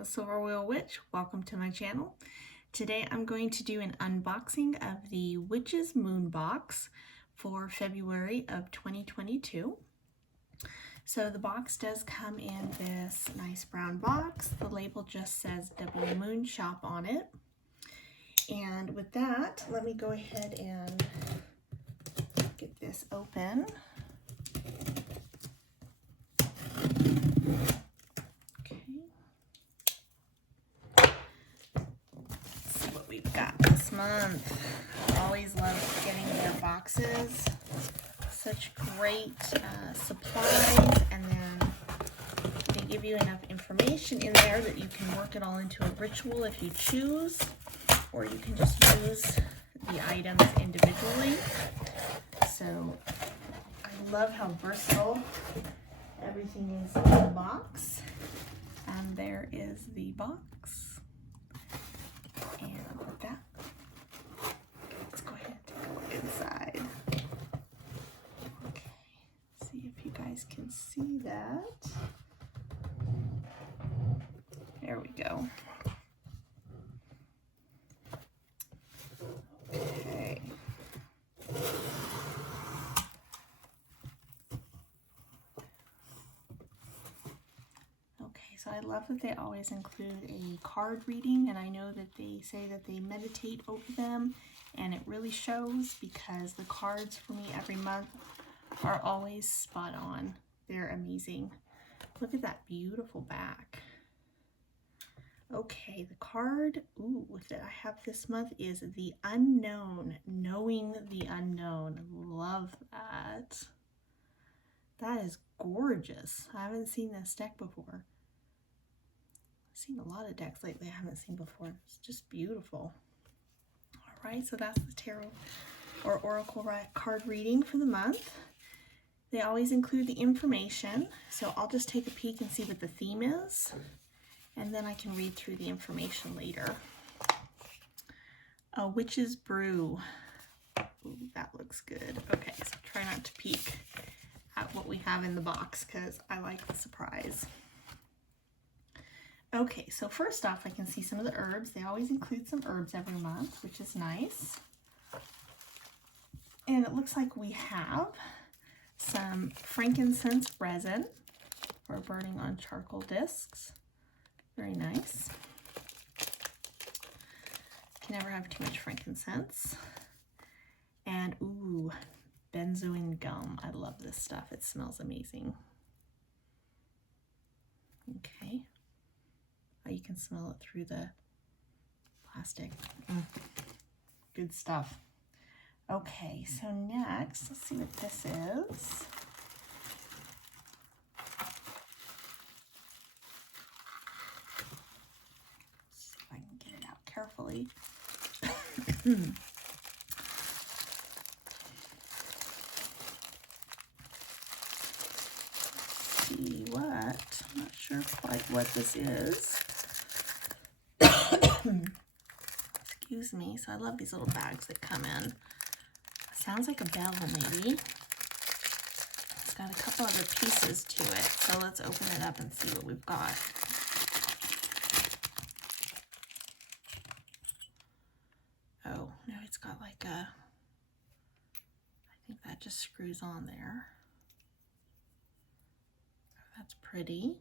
the Silver Wheel Witch. Welcome to my channel. Today I'm going to do an unboxing of the Witch's Moon Box for February of 2022. So the box does come in this nice brown box. The label just says Double Moon Shop on it. And with that, let me go ahead and get this open. We've got this month. Always love getting their boxes. Such great supplies, and then they give you enough information in there that you can work it all into a ritual if you choose, or you can just use the items individually. So I love how versatile everything is in the box. And there is the box. And with that, let's go ahead and take a look inside. Okay, see if you guys can see that. There we go. Okay. So I love that they always include a card reading, and I know that they say that they meditate over them, and it really shows because the cards for me every month are always spot on. They're amazing. Look at that beautiful back. Okay, the card that I have this month is The Unknown, Knowing the Unknown. Love that. That is gorgeous. I haven't seen this deck before. Seen a lot of decks lately I haven't seen before. It's just beautiful. All right, so that's the tarot or oracle card reading for the month. They always include the information, so I'll just take a peek and see what the theme is, and then I can read through the information later. A Witch's Brew. Ooh, that looks good. Okay, so try not to peek at what we have in the box because I like the surprise. Okay, so first off, I can see some of the herbs. They always include some herbs every month, which is nice. And it looks like we have some frankincense resin for burning on charcoal discs. Very nice. Can never have too much frankincense. And ooh, benzoin gum. I love this stuff. It smells amazing. Okay. You can smell it through the plastic. Good stuff. Okay, so next, let's see what this is. See if I can get it out carefully. See what? I'm not sure quite what this is. Excuse me. So I love these little bags that come in. Sounds like a bell, maybe. It's got a couple other pieces to it. So let's open it up and see what we've got. Oh, no, it's got like a, I think that just screws on there. Oh, that's pretty.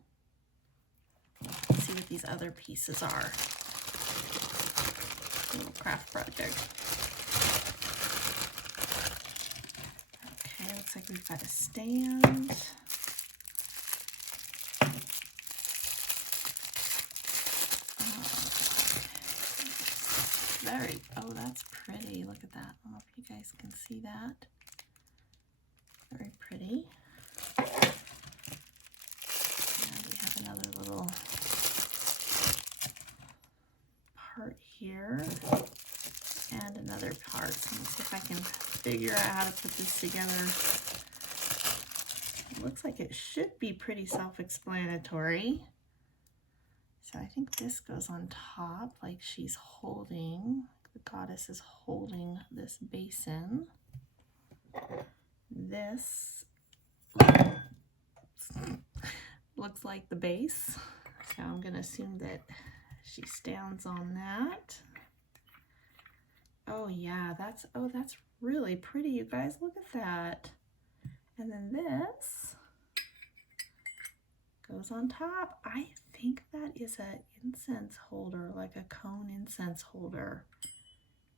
Let's see what these other pieces are. Little craft project. Okay, looks like we've got a stand. Oh, that's pretty. Look at that. I don't know if you guys can see that. Very pretty. And we have another little part here and another part. So let's see if I can figure out how to put this together. It looks like it should be pretty self-explanatory. So I think this goes on top, like she's holding, the goddess is holding this basin. This looks like the base. So I'm going to assume that she stands on that. Oh yeah, that's really pretty, you guys. Look at that. And then this goes on top. I think that is an incense holder, like a cone incense holder.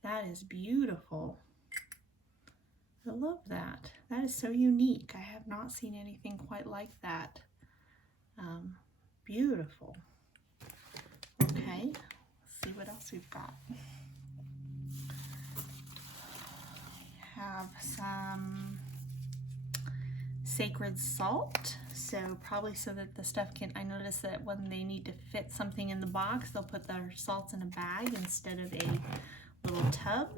That is beautiful. I love that. That is so unique. I have not seen anything quite like that. Beautiful. Okay, let's see what else we've got. We have some sacred salt. So probably so that the stuff can, I notice that when they need to fit something in the box, they'll put their salts in a bag instead of a little tub.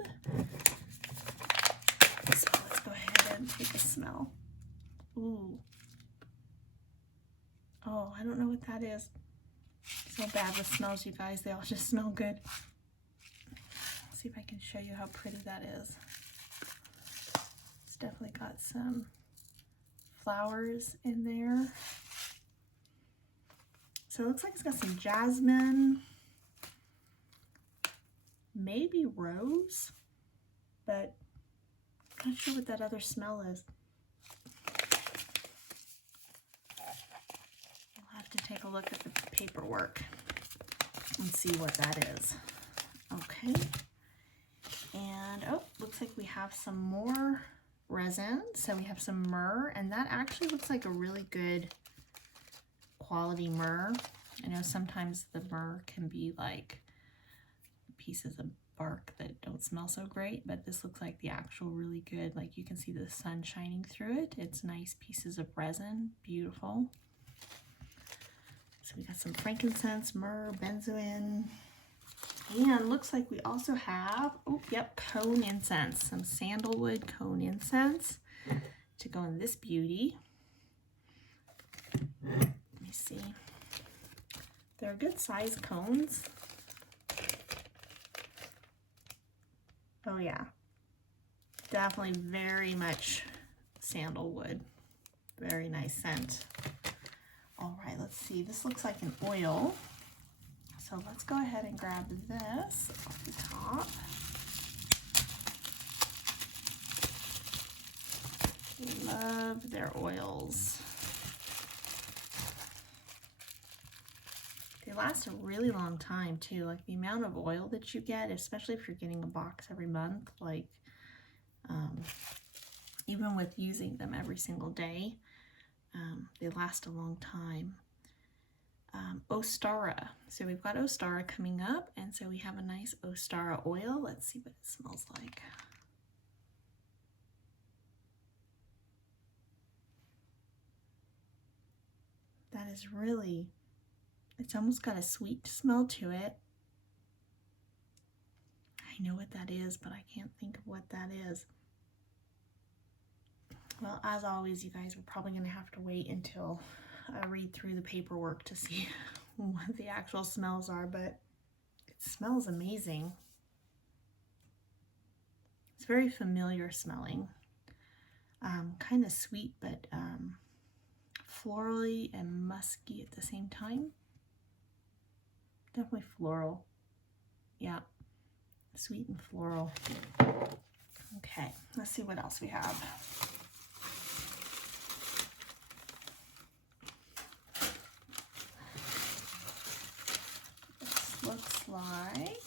So let's go ahead and take a smell. Ooh. Oh, I don't know what that is. So bad with smells, you guys. They all just smell good. Let's see if I can show you how pretty that is. It's definitely got some flowers in there. So it looks like it's got some jasmine, maybe rose, but I'm not sure what that other smell is. We'll have to take a look at the paperwork and see what that is. Okay. And oh, looks like we have some more resin. So we have some myrrh, and that actually looks like a really good quality myrrh. I know sometimes the myrrh can be like pieces of bark that don't smell so great, but this looks like the actual really good, like you can see the sun shining through it. It's nice pieces of resin, beautiful. So we got some frankincense, myrrh, benzoin, and looks like we also have, oh yep, cone incense, some sandalwood cone incense to go in this beauty. Let me see. They're good size cones. Oh yeah, definitely very much sandalwood. Very nice scent. All right, let's see. This looks like an oil. So let's go ahead and grab this off the top. Love their oils. They last a really long time too. Like the amount of oil that you get, especially if you're getting a box every month, like even with using them every single day, they last a long time. Ostara. So we've got Ostara coming up, and so we have a nice Ostara oil. Let's see what it smells like. That is really, it's almost got a sweet smell to it. I know what that is, but I can't think of what that is. Well, as always, you guys, we're probably going to have to wait until I read through the paperwork to see what the actual smells are, but it smells amazing. It's very familiar smelling. Kind of sweet, but florally and musky at the same time. Definitely floral. Yeah, sweet and floral. Okay, let's see what else we have. Looks like,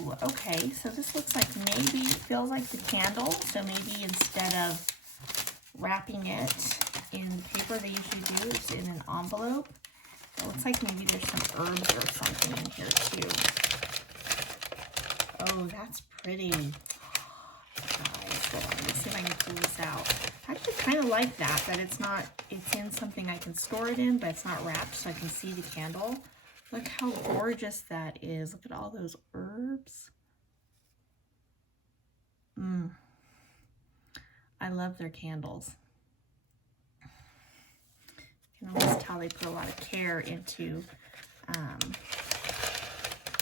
ooh, okay, so this looks like maybe, feels like the candle, so maybe instead of wrapping it in paper, they usually do, it's in an envelope. It looks like maybe there's some herbs or something in here too. Oh, that's pretty. Guys, hold on, let me see if I can pull this out. I actually kind of like that it's not, it's in something I can store it in, but it's not wrapped so I can see the candle. Look how gorgeous that is. Look at all those herbs. I love their candles. You can almost tell they put a lot of care into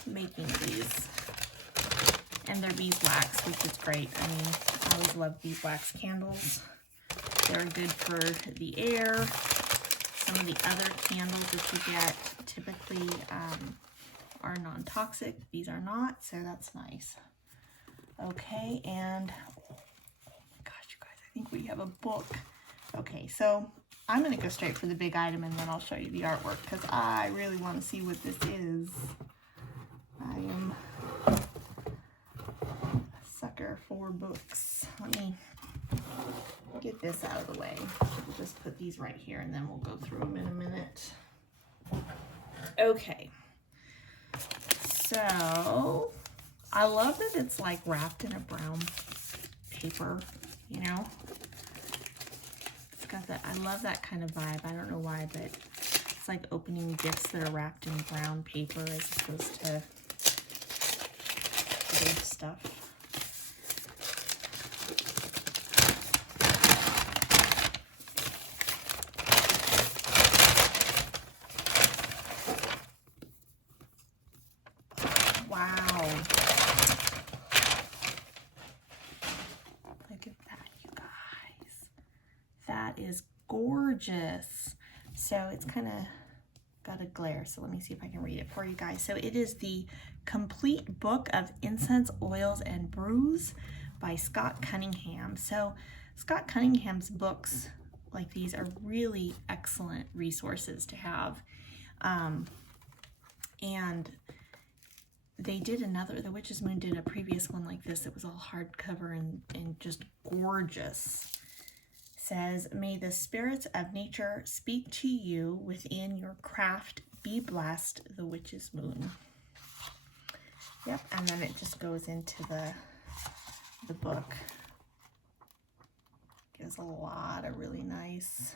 making these. And they're beeswax, which is great. I mean, I always love beeswax candles. They're good for the air. some of the other candles that you get typically are non-toxic. These are not, so that's nice. Okay, and oh my gosh, you guys, I think we have a book. Okay, so I'm going to go straight for the big item, and then I'll show you the artwork, because I really want to see what this is. I am a sucker for books. Let me get this out of the way. We'll just put these right here, and then we'll go through them in a minute. Okay. So, I love that it's like wrapped in a brown paper, you know? It's got that, I love that kind of vibe. I don't know why, but it's like opening gifts that are wrapped in brown paper as opposed to other stuff. Is gorgeous. So it's kind of got a glare, so let me see if I can read it for you guys. So it is the Complete Book of Incense, Oils, and Brews by Scott Cunningham. So Scott Cunningham's books like these are really excellent resources to have. And they did another, The Witch's Moon did a previous one like this. It was all hardcover and just gorgeous. Says, may the spirits of nature speak to you within your craft. Be blessed, The Witch's Moon. Yep, and then it just goes into the book. Gives a lot of really nice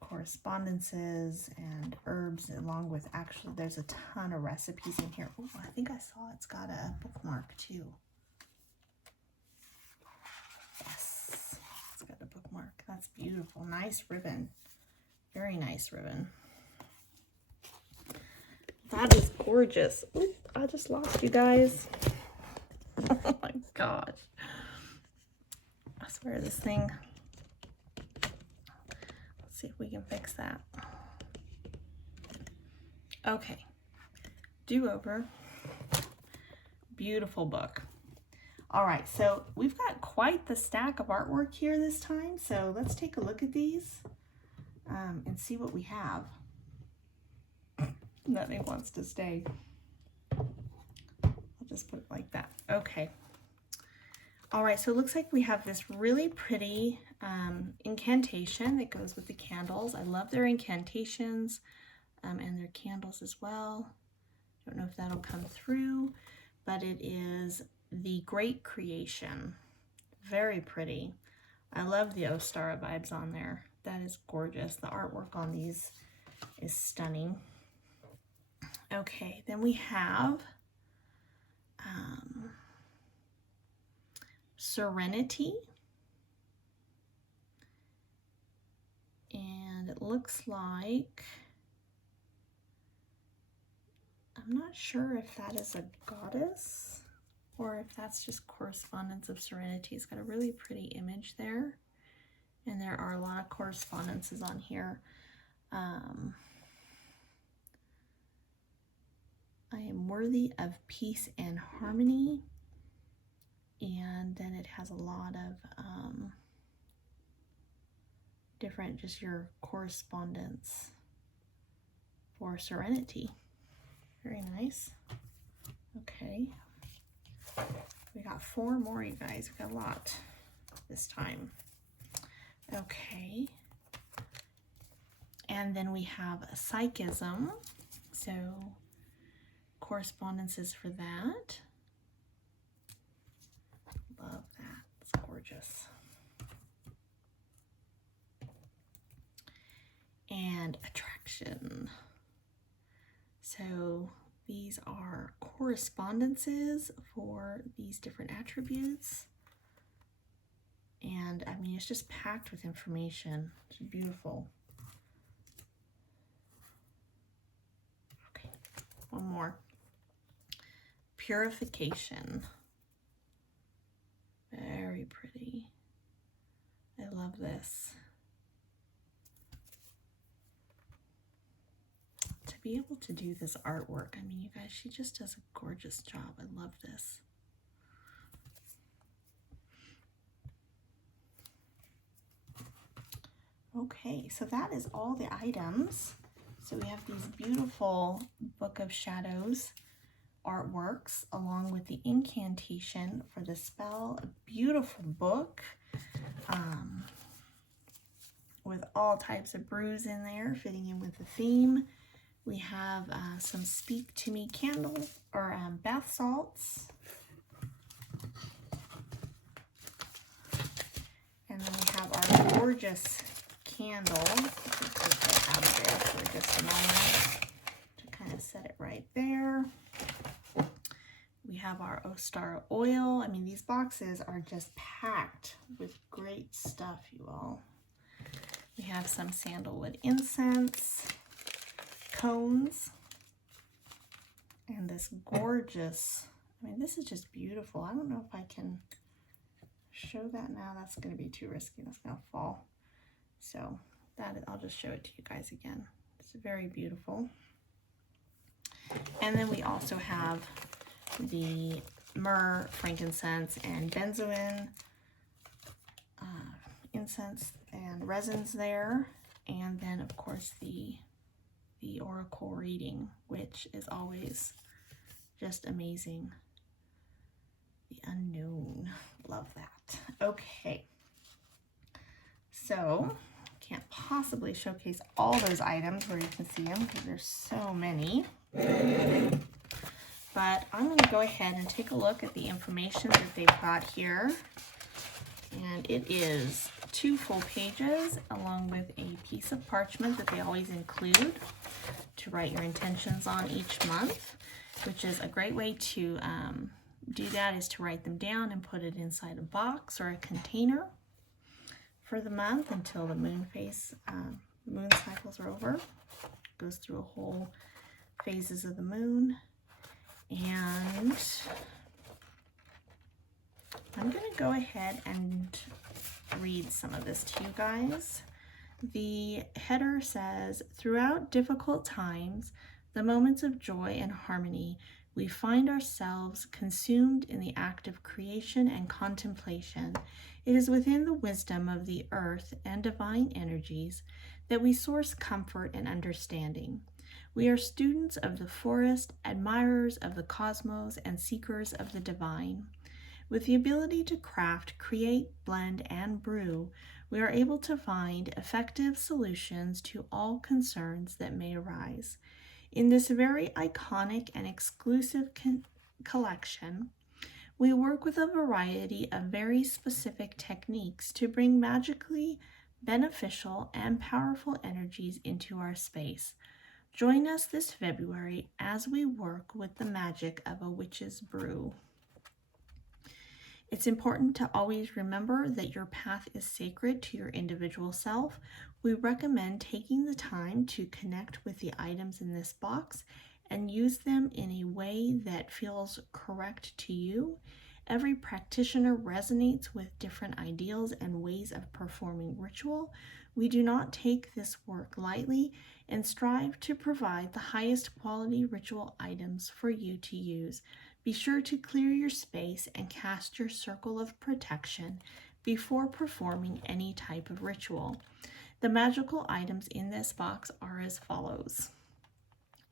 correspondences and herbs, along with, actually there's a ton of recipes in here. Oh, I think I saw it's got a bookmark too. A bookmark. That's beautiful. Nice ribbon. Very nice ribbon. That is gorgeous. Oop, I just lost you guys. Oh my gosh. I swear this thing. Let's see if we can fix that. Okay. Do over. Beautiful book. All right, so we've got quite the stack of artwork here this time. So let's take a look at these and see what we have. Nothing wants to stay. I'll just put it like that. Okay. All right, so it looks like we have this really pretty incantation that goes with the candles. I love their incantations and their candles as well. Don't know if that'll come through, but it is The Great Creation. Very pretty. I love the Ostara vibes on there. That is gorgeous. The artwork on these is stunning. Okay, then we have Serenity. And it looks like, I'm not sure if that is a goddess or if that's just correspondence of serenity. It's got a really pretty image there. And there are a lot of correspondences on here. I am worthy of peace and harmony. And then it has a lot of different, just your correspondence for serenity. Very nice. Okay. We got 4 more, you guys. We got a lot this time. Okay. And then we have a psychism. So correspondences for that. Love that. It's gorgeous. And attraction. So these are correspondences for these different attributes. And I mean, it's just packed with information. It's beautiful. Okay, one more. Purification. Very pretty. I love this. To be able to do this artwork, I mean, you guys, she just does a gorgeous job. I love this. Okay, so that is all the items. So we have these beautiful Book of Shadows artworks along with the incantation for the spell. A beautiful book with all types of brews in there fitting in with the theme. We have some Speak to Me candles or bath salts. And then we have our gorgeous candle. Take that out of there for just a moment to kind of set it right there. We have our Ostar oil. I mean, these boxes are just packed with great stuff, you all. We have some sandalwood incense, cones, and this gorgeous, I mean, this is just beautiful. I don't know if I can show that now. That's going to be too risky. That's going to fall. So I'll just show it to you guys again. It's very beautiful. And then we also have the myrrh, frankincense, and benzoin incense and resins there. And then, of course, the oracle reading, which is always just amazing. The unknown. Love that. Okay. So, can't possibly showcase all those items where you can see them because there's so many. But I'm going to go ahead and take a look at the information that they've got here. And it is 2 full pages along with a piece of parchment that they always include to write your intentions on each month, which is a great way to do that is to write them down and put it inside a box or a container for the month until the moon phase, moon cycles are over. Goes through a whole phases of the moon. And I'm going to go ahead and read some of this to you guys. The header says, throughout difficult times, the moments of joy and harmony, we find ourselves consumed in the act of creation and contemplation. It is within the wisdom of the earth and divine energies that we source comfort and understanding. We are students of the forest, admirers of the cosmos, and seekers of the divine. With the ability to craft, create, blend, and brew, we are able to find effective solutions to all concerns that may arise. In this very iconic and exclusive collection, we work with a variety of very specific techniques to bring magically beneficial and powerful energies into our space. Join us this February as we work with the magic of a witch's brew. It's important to always remember that your path is sacred to your individual self. We recommend taking the time to connect with the items in this box and use them in a way that feels correct to you. Every practitioner resonates with different ideals and ways of performing ritual. We do not take this work lightly and strive to provide the highest quality ritual items for you to use. Be sure to clear your space and cast your circle of protection before performing any type of ritual. The magical items in this box are as follows.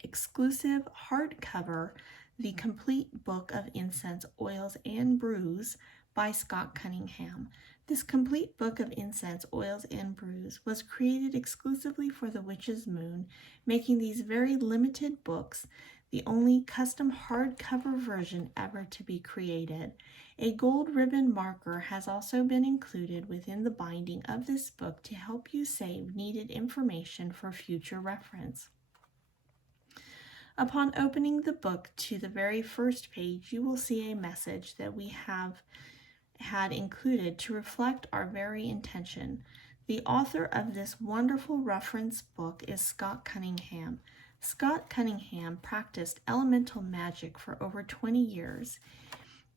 Exclusive hardcover, The Complete Book of Incense, Oils, and Brews by Scott Cunningham. This complete book of incense, oils, and brews was created exclusively for the Witch's Moon, making these very limited books the only custom hardcover version ever to be created. A gold ribbon marker has also been included within the binding of this book to help you save needed information for future reference. Upon opening the book to the very first page, you will see a message that we have had included to reflect our very intention. The author of this wonderful reference book is Scott Cunningham. Scott Cunningham practiced elemental magic for over 20 years.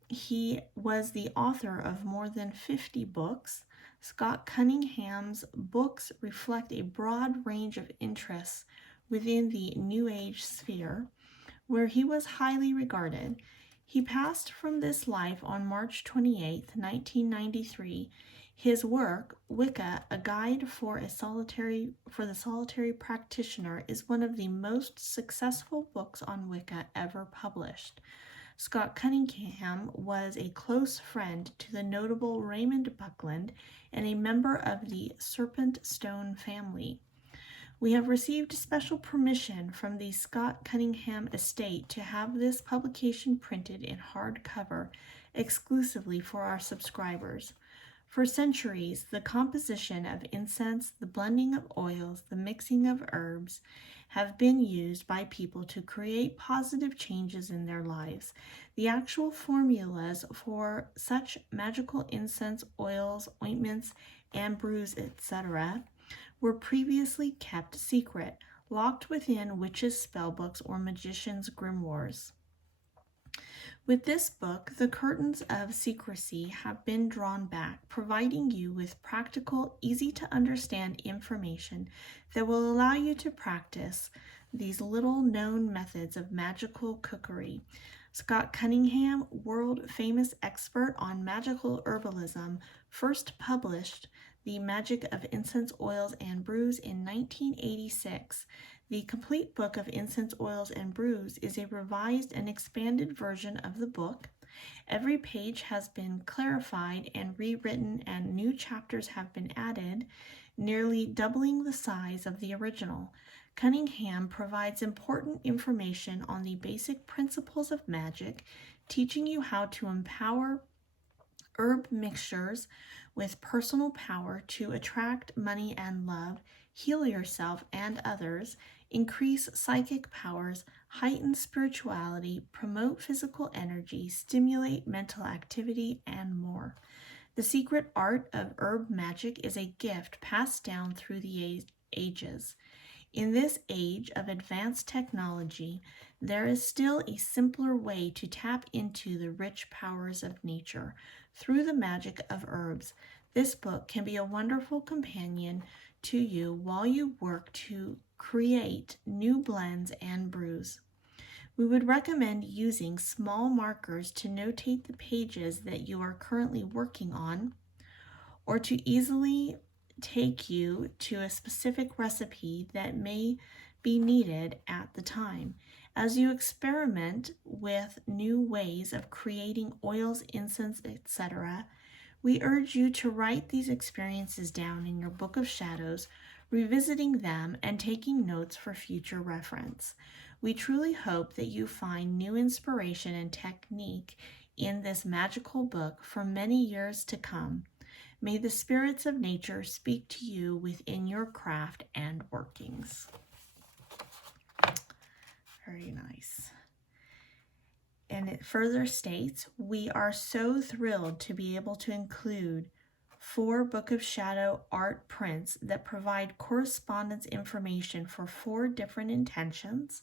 He was the author of more than 50 books, Scott Cunningham's books reflect a broad range of interests within the New Age sphere, where he was highly regarded. He passed from this life on March 28, 1993. His work, Wicca, A Guide for the Solitary Practitioner, is one of the most successful books on Wicca ever published. Scott Cunningham was a close friend to the notable Raymond Buckland and a member of the Serpent Stone family. We have received special permission from the Scott Cunningham estate to have this publication printed in hardcover exclusively for our subscribers. For centuries, the composition of incense, the blending of oils, the mixing of herbs have been used by people to create positive changes in their lives. The actual formulas for such magical incense, oils, ointments, and brews, etc., were previously kept secret, locked within witches' spellbooks or magicians' grimoires. With this book, the curtains of secrecy have been drawn back, providing you with practical, easy-to-understand information that will allow you to practice these little-known methods of magical cookery. Scott Cunningham, world-famous expert on magical herbalism, first published The Magic of Incense Oils and Brews in 1986. The complete book of Incense Oils and Brews is a revised and expanded version of the book. Every page has been clarified and rewritten, and new chapters have been added, nearly doubling the size of the original. Cunningham provides important information on the basic principles of magic, teaching you how to empower herb mixtures with personal power to attract money and love, heal yourself and others, increase psychic powers, heighten spirituality, promote physical energy, stimulate mental activity, and more. The secret art of herb magic is a gift passed down through the ages. In this age of advanced technology, there is still a simpler way to tap into the rich powers of nature through the magic of herbs. This book can be a wonderful companion to you while you work to create new blends and brews. We would recommend using small markers to notate the pages that you are currently working on, or to easily take you to a specific recipe that may be needed at the time. As you experiment with new ways of creating oils, incense, etc., we urge you to write these experiences down in your Book of Shadows, revisiting them and taking notes for future reference. We truly hope that you find new inspiration and technique in this magical book for many years to come. May the spirits of nature speak to you within your craft and workings. Very nice. And it further states, we are so thrilled to be able to include 4 Book of Shadow art prints that provide correspondence information for 4 different intentions.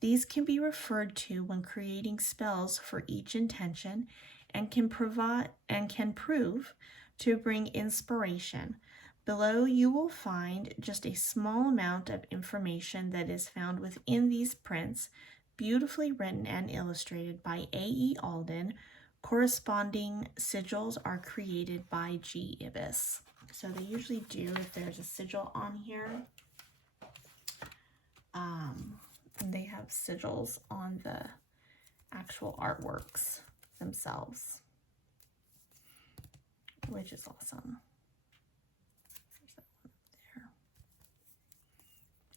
These can be referred to when creating spells for each intention and can prove to bring inspiration. Below you will find just a small amount of information that is found within these prints, beautifully written and illustrated by A.E. Alden. Corresponding sigils are created by G. Ibis. So they usually do, if there's a sigil on here, they have sigils on the actual artworks themselves, which is awesome. There's that one up there.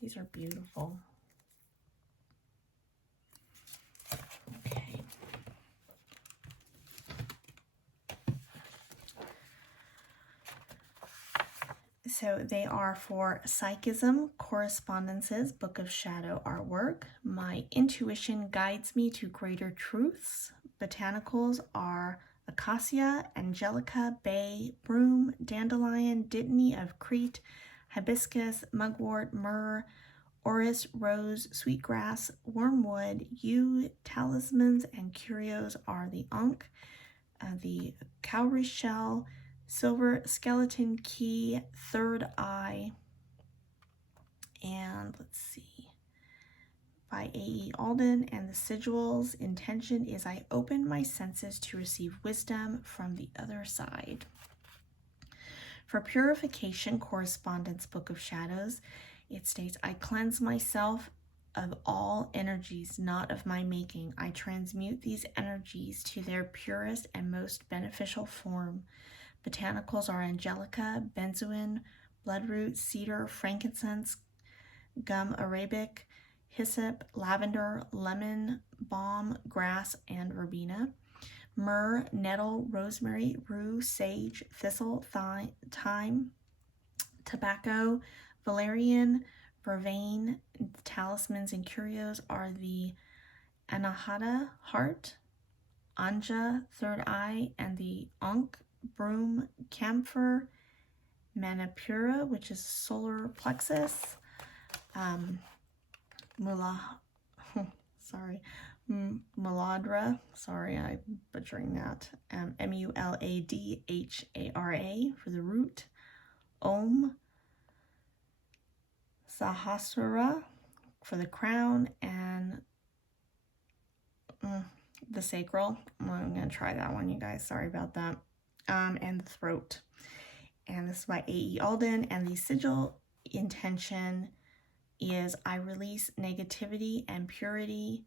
These are beautiful. Okay. So they are for Psychism, Correspondences, Book of Shadow artwork. My Intuition Guides Me to Greater Truths. Botanicals are Acacia, Angelica, Bay, Broom, Dandelion, Dittany of Crete, Hibiscus, Mugwort, Myrrh, Orris, Rose, Sweetgrass, Wormwood, Yew, Talismans, and Curios are the Ankh, the Cowrie Shell, Silver Skeleton Key, Third Eye, and let's see, by A.E. Alden. And the sigils intention is I open my senses to receive wisdom from the other side. For purification correspondence, Book of Shadows, it states, I cleanse myself of all energies not of my making. I transmute these energies to their purest and most beneficial form. Botanicals are angelica, benzoin, bloodroot, cedar, frankincense, gum arabic, hyssop, lavender, lemon, balm, grass, and verbena. Myrrh, nettle, rosemary, rue, sage, thistle, thyme, tobacco, valerian, vervain. Talismans and curios are the anahata, heart, anja, third eye, and the ankh, broom, camphor, manipura, which is solar plexus, muladra, sorry, I'm butchering that, muladhara for the root, om, sahasrara for the crown, and the sacral. I'm going to try that one, you guys, sorry about that, and the throat. And this is by A.E. Alden, and the sigil intention is I release negativity and purity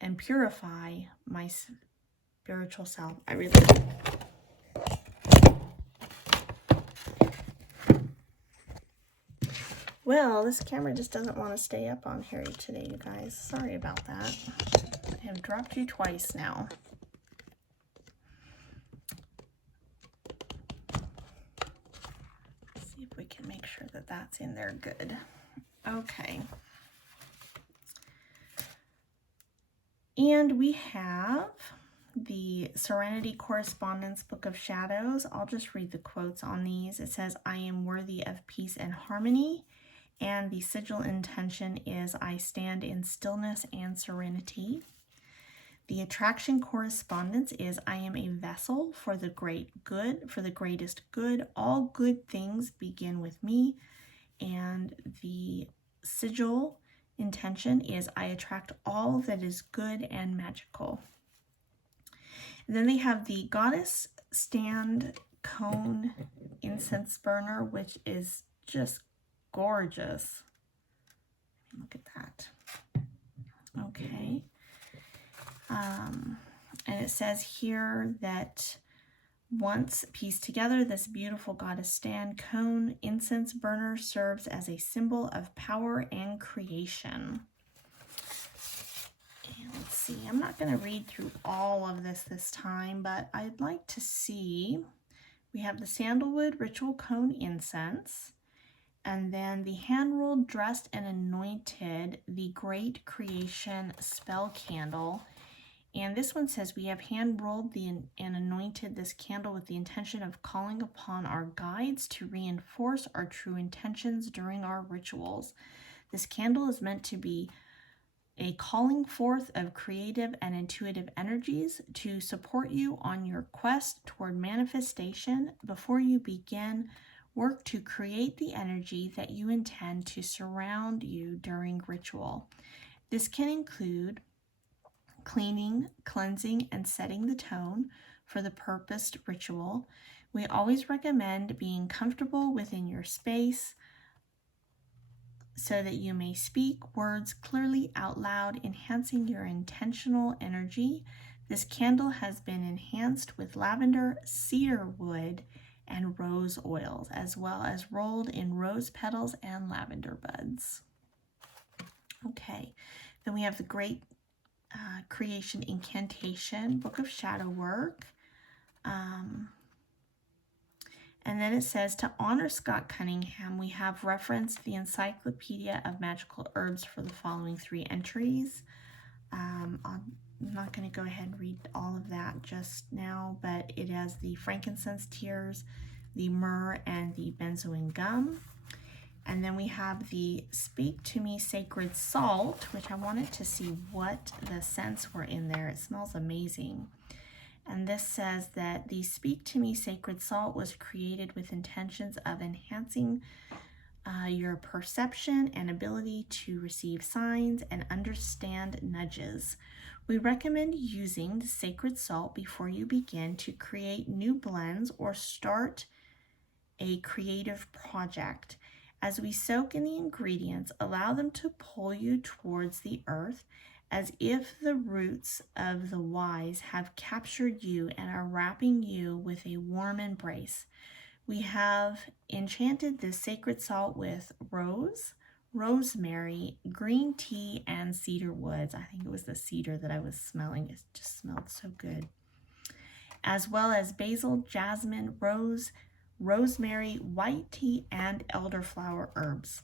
and purify my spiritual self. I release. Well, this camera just doesn't want to stay up on here today, you guys. Sorry about that. I have dropped you twice now. Let's see if we can make sure that that's in there good. Okay. And we have the Serenity Correspondence, Book of Shadows. I'll just read the quotes on these. It says, I am worthy of peace and harmony. And the sigil intention is I stand in stillness and serenity. The attraction correspondence is I am a vessel for the great good, for the greatest good. All good things begin with me. And the sigil intention is I attract all that is good and magical. And then they have the Goddess Stand Cone Incense Burner, which is just gorgeous. Look at that. Okay. And it says here that once pieced together, this beautiful Goddess Stand Cone Incense Burner serves as a symbol of power and creation. And let's see, I'm not going to read through all of this time, but I'd like to see, we have the Sandalwood Ritual Cone Incense, and then the hand-rolled, dressed, and anointed, the Great Creation Spell Candle. And this one says, we have hand-rolled and anointed this candle with the intention of calling upon our guides to reinforce our true intentions during our rituals. This candle is meant to be a calling forth of creative and intuitive energies to support you on your quest toward manifestation. Before you begin, work to create the energy that you intend to surround you during ritual. This can include cleaning, cleansing, and setting the tone for the purposed ritual. We always recommend being comfortable within your space so that you may speak words clearly out loud, enhancing your intentional energy. This candle has been enhanced with lavender, cedar wood, and rose oils, as well as rolled in rose petals and lavender buds. Okay, then we have the Great Creation Incantation, Book of Shadow Work. And then it says, to honor Scott Cunningham, we have referenced the Encyclopedia of Magical Herbs for the following 3 entries. I'm not going to go ahead and read all of that just now, but it has the frankincense tears, the myrrh, and the benzoin gum. And then we have the Speak to Me Sacred Salt, which I wanted to see what the scents were in there. It smells amazing. And this says that the Speak to Me Sacred Salt was created with intentions of enhancing your perception and ability to receive signs and understand nudges. We recommend using the sacred salt before you begin to create new blends or start a creative project. As we soak in the ingredients, allow them to pull you towards the earth as if the roots of the wise have captured you and are wrapping you with a warm embrace. We have enchanted this sacred salt with rose, rosemary, green tea, and cedar woods. I think it was the cedar that I was smelling. It just smelled so good. As well as basil, jasmine, rose, rosemary, white tea, and elderflower herbs.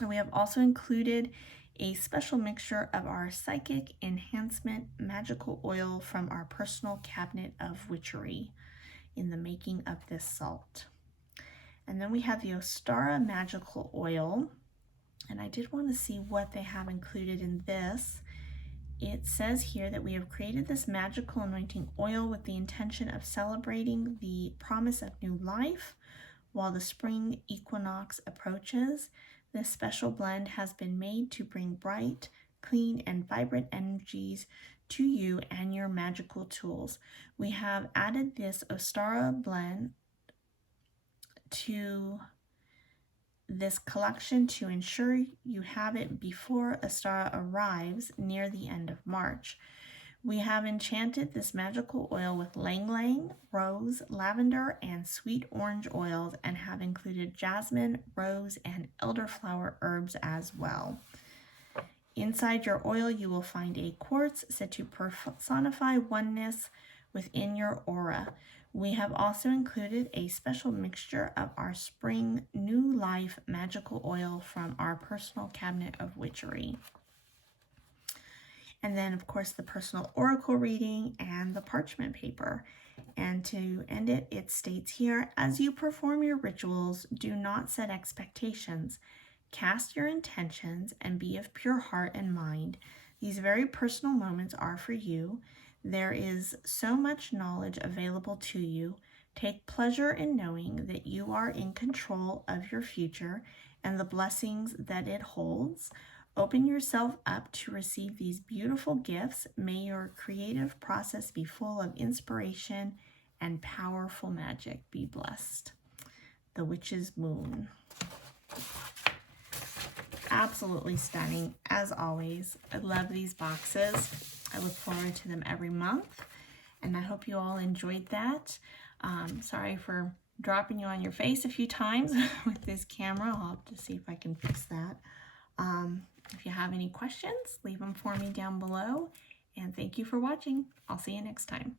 And we have also included a special mixture of our psychic enhancement magical oil from our personal cabinet of witchery in the making of this salt. And then we have the Ostara magical oil, and I did want to see what they have included in this. It says here that we have created this magical anointing oil with the intention of celebrating the promise of new life while the spring equinox approaches. This special blend has been made to bring bright, clean, and vibrant energies to you and your magical tools. We have added this Ostara blend to this collection to ensure you have it before Ostara arrives near the end of March. We have enchanted this magical oil with ylang ylang, rose, lavender, and sweet orange oils, and have included jasmine, rose, and elderflower herbs as well. Inside your oil, you will find a quartz said to personify oneness within your aura. We have also included a special mixture of our spring new life magical oil from our personal cabinet of witchery. And then, of course, the personal oracle reading and the parchment paper. And to end it, it states here, as you perform your rituals, do not set expectations. Cast your intentions and be of pure heart and mind. These very personal moments are for you. There is so much knowledge available to you. Take pleasure in knowing that you are in control of your future and the blessings that it holds. Open yourself up to receive these beautiful gifts. May your creative process be full of inspiration and powerful magic. Be blessed. The Witch's Moon. Absolutely stunning, as always. I love these boxes. I look forward to them every month, and I hope you all enjoyed that. Sorry for dropping you on your face a few times with this camera. I'll have to see if I can fix that. If you have any questions, leave them for me down below, and thank you for watching. I'll see you next time.